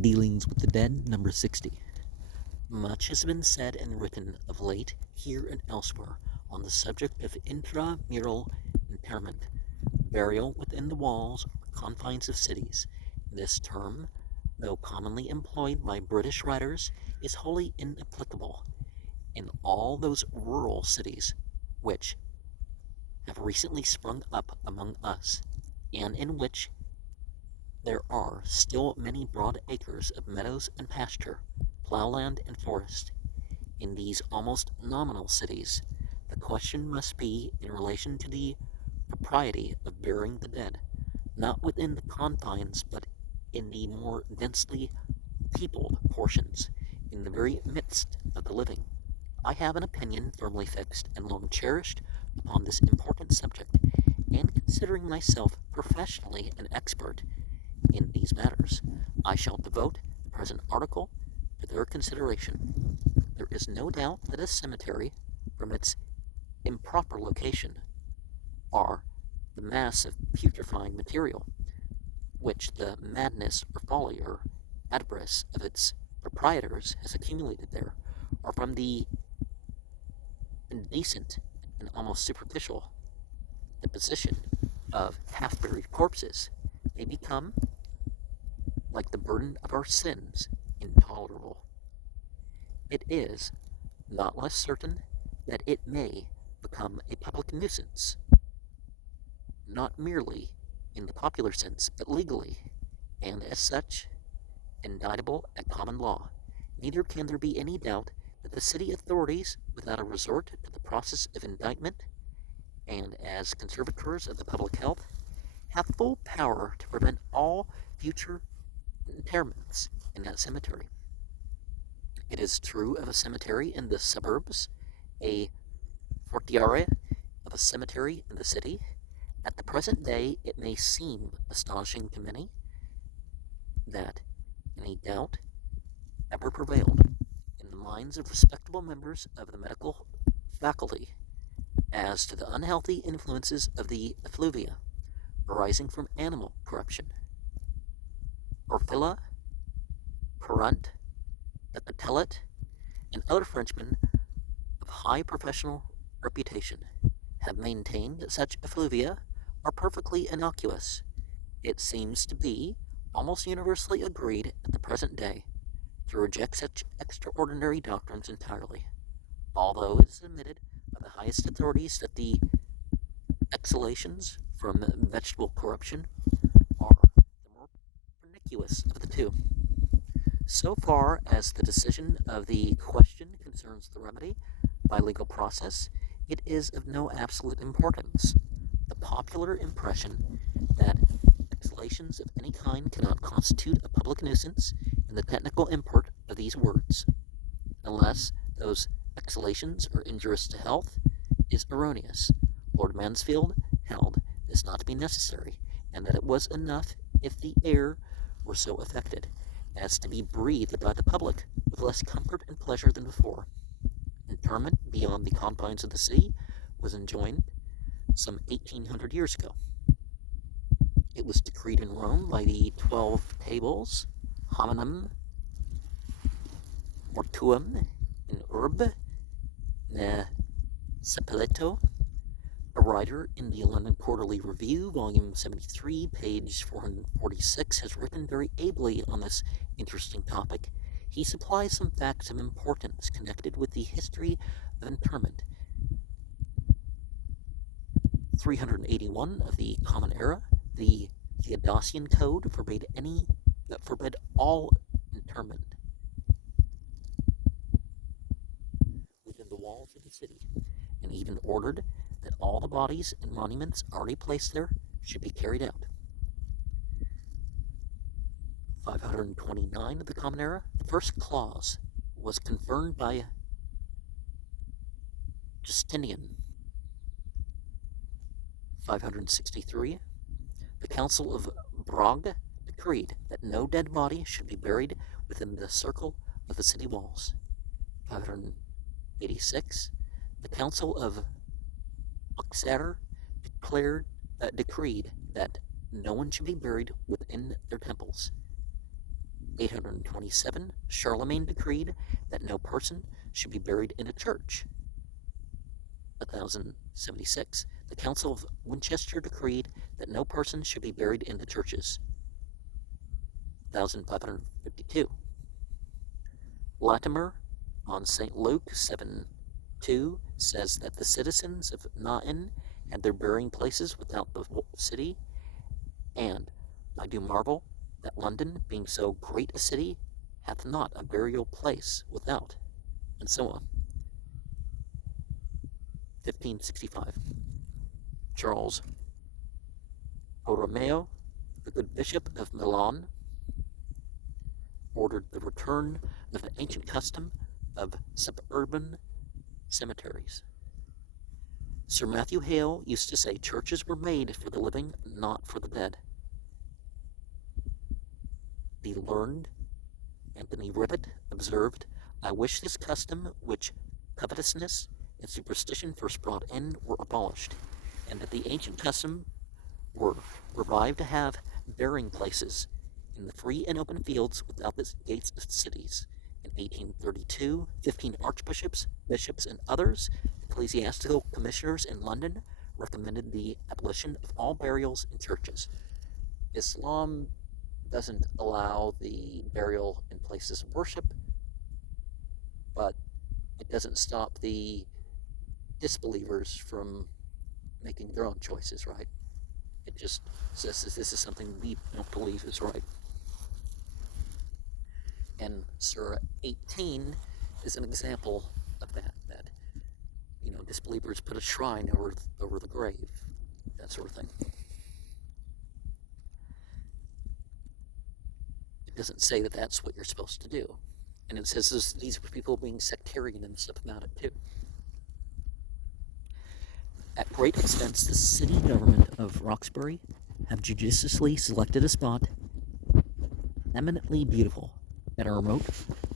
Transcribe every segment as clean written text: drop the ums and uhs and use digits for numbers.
Dealings with the Dead, number 60. Much has been said and written of late, here and elsewhere, on the subject of intramural interment, burial within the walls or confines of cities. This term, though commonly employed by British writers, is wholly inapplicable in all those rural cities which have recently sprung up among us, and in which there are still many broad acres of meadows and pasture, plowland and forest. In these almost nominal cities, the question must be in relation to the propriety of burying the dead, not within the confines, but in the more densely peopled portions, in the very midst of the living. I have an opinion firmly fixed and long cherished upon this important subject, and considering myself professionally an expert in these matters, I shall devote the present article to their consideration. There is no doubt that a cemetery, from its improper location, are the mass of putrefying material, which the madness or folly or avarice of its proprietors has accumulated there, or from the indecent and almost superficial deposition of half-buried corpses, may become, like the burden of our sins, intolerable. It is not less certain that it may become a public nuisance, not merely in the popular sense, but legally, and as such, indictable at common law. Neither can there be any doubt that the city authorities, without a resort to the process of indictment, and as conservators of the public health, have full power to prevent all future interments in that cemetery. It is true of a cemetery in the suburbs, a fortiori of a cemetery in the city. At the present day, it may seem astonishing to many that any doubt ever prevailed in the minds of respectable members of the medical faculty as to the unhealthy influences of the effluvia arising from animal corruption. Orfila, Perrunt, Patelet, and other Frenchmen of high professional reputation have maintained that such effluvia are perfectly innocuous. It seems to be almost universally agreed at the present day to reject such extraordinary doctrines entirely, although it is admitted by the highest authorities that the exhalations from vegetable corruption are the more pernicious of the two. So far as the decision of the question concerns the remedy by legal process, it is of no absolute importance. The popular impression that exhalations of any kind cannot constitute a public nuisance, and the technical import of these words, unless those exhalations are injurious to health, is erroneous. Lord Mansfield held this not to be necessary, and that it was enough if the air were so affected as to be breathed by the public with less comfort and pleasure than before. Interment beyond the confines of the city was enjoined some 1800 years ago. It was decreed in Rome by the 12 Tables, hominum mortuum in urbe ne sepelito. A writer in the London Quarterly Review, volume 73, page 446, has written very ably on this interesting topic. He supplies some facts of importance connected with the history of interment. 381 of the Common Era, the Theodosian Code forbade all interment within the walls of the city, and even ordered that all the bodies and monuments already placed there should be carried out. 529 of the Common Era, the first clause was confirmed by Justinian. 563, the Council of Brogg decreed that no dead body should be buried within the circle of the city walls. 586, the Council of Auxerre decreed that no one should be buried within their temples. 827, Charlemagne decreed that no person should be buried in a church. 1076, the Council of Winchester decreed that no person should be buried in the churches. 1552, Latimer on St. Luke 7:2 says that the citizens of Nain had their burying places without the city, and I do marvel that London, being so great a city, hath not a burial place without, and so on. 1565, Charles Borromeo, the good bishop of Milan, ordered the return of the ancient custom of suburban cemeteries. Sir Matthew Hale used to say churches were made for the living, not for the dead. The learned Anthony Rivet observed, I wish this custom which covetousness and superstition first brought in were abolished, and that the ancient custom were revived to have burying places in the free and open fields without the gates of cities. In 1832, 15 archbishops, bishops, and others, ecclesiastical commissioners in London, recommended the abolition of all burials in churches. Islam doesn't allow the burial in places of worship, but it doesn't stop the disbelievers from making their own choices, right? It just says this is something we don't believe is right. And Surah 18 is an example of that disbelievers put a shrine over the grave, that sort of thing. It doesn't say that that's what you're supposed to do. And it says these people being sectarian and stuff about it too. At great expense, the city government of Roxbury have judiciously selected a spot eminently beautiful and remote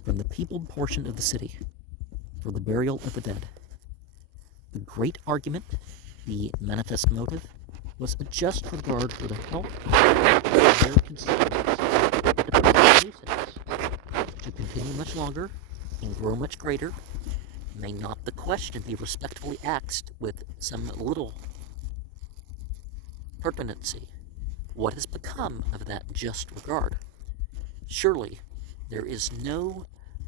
from the peopled portion of the city for the burial of the dead. The great argument, the manifest motive, was a just regard for the health of their constituents. To continue much longer and grow much greater, may not the question be respectfully asked with some little pertinency? What has become of that just regard? Surely there is no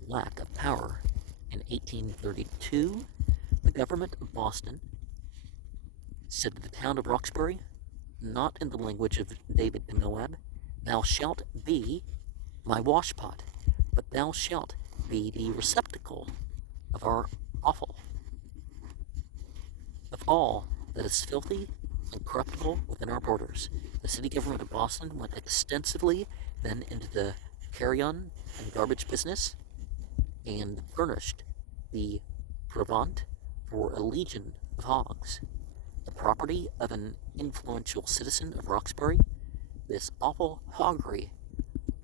lack of power. In 1832, the government of Boston said to the town of Roxbury, not in the language of David to Moab, thou shalt be my washpot, but thou shalt be the receptacle of our offal, of all that is filthy and corruptible within our borders. The city government of Boston went extensively then into the carrion and garbage business and furnished the provant for a legion of hogs. The property of an influential citizen of Roxbury, this awful hoggery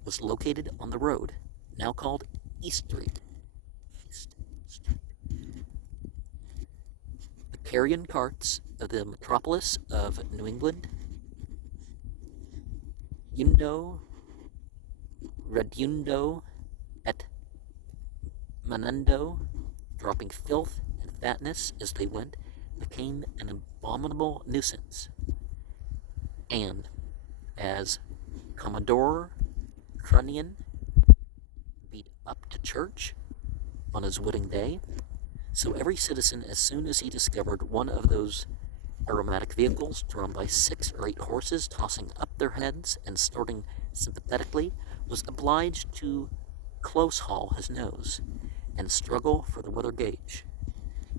was located on the road, now called East Street. The carrion carts of the metropolis of New England, redundo et manendo, dropping filth and fatness as they went, became an abominable nuisance. And as Commodore Trunnion beat up to church on his wedding day, so every citizen, as soon as he discovered one of those aromatic vehicles drawn by 6 or 8 horses tossing up their heads and snorting sympathetically, was obliged to close-haul his nose and struggle for the weather gauge.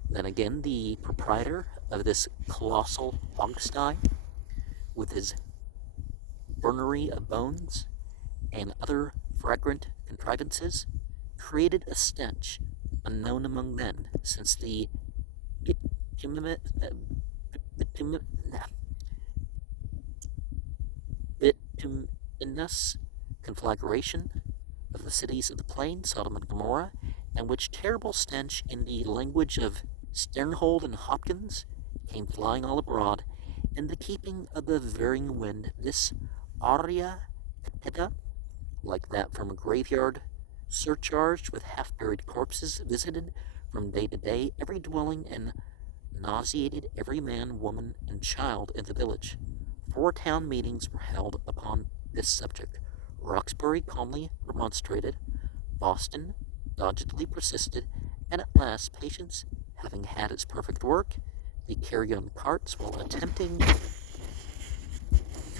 Then again, the proprietor of this colossal hogsty, with his burnery of bones and other fragrant contrivances, created a stench unknown among men since the bituminous conflagration of the cities of the plain, Sodom and Gomorrah, and which terrible stench, in the language of Sternhold and Hopkins, came flying all abroad, in the keeping of the varying wind, this aria cattiva like that from a graveyard, surcharged with half-buried corpses, visited from day to day every dwelling and nauseated every man, woman, and child in the village. 4 town meetings were held upon this subject. Roxbury calmly remonstrated. Boston doggedly persisted, and at last patience, having had its perfect work, the carry-on carts, while attempting to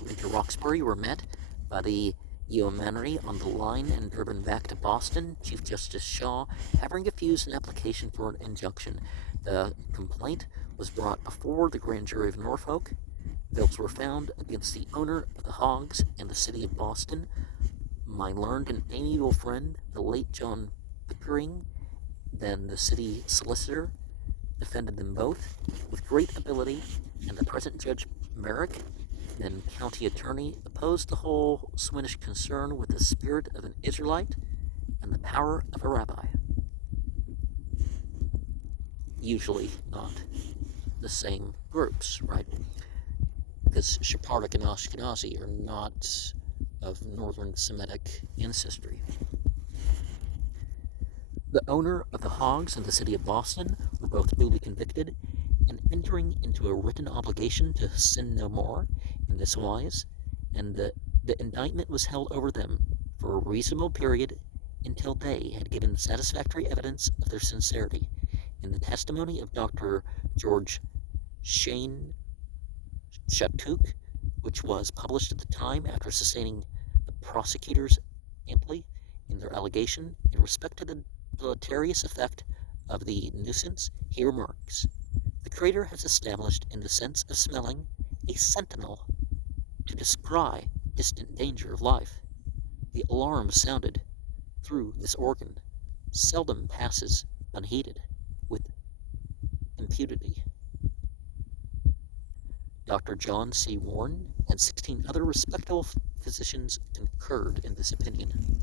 enter Roxbury, were met by the yeomanry on the line and driven back to Boston, Chief Justice Shaw having refused an application for an injunction. The complaint was brought before the grand jury of Norfolk. Bills were found against the owner of the hogs and the city of Boston. My learned and amiable friend, the late John Pickering, then the city solicitor, defended them both with great ability, and the present Judge Merrick, then county attorney, opposed the whole Swinish concern with the spirit of an Israelite and the power of a rabbi. Usually not the same groups, right? Because Sephardic and Ashkenazi are not of Northern Semitic ancestry. The owner of the hogs in the city of Boston were both duly convicted, and entering into a written obligation to sin no more in this wise, and the indictment was held over them for a reasonable period until they had given satisfactory evidence of their sincerity. In the testimony of Dr. George Shane Shattuck, which was published at the time after sustaining the prosecutors amply in their allegation in respect to the deleterious effect of the nuisance, he remarks, the Creator has established in the sense of smelling a sentinel to descry distant danger of life. The alarm sounded through this organ seldom passes unheeded with impunity. Dr. John C. Warren and 16 other respectable physicians concurred in this opinion.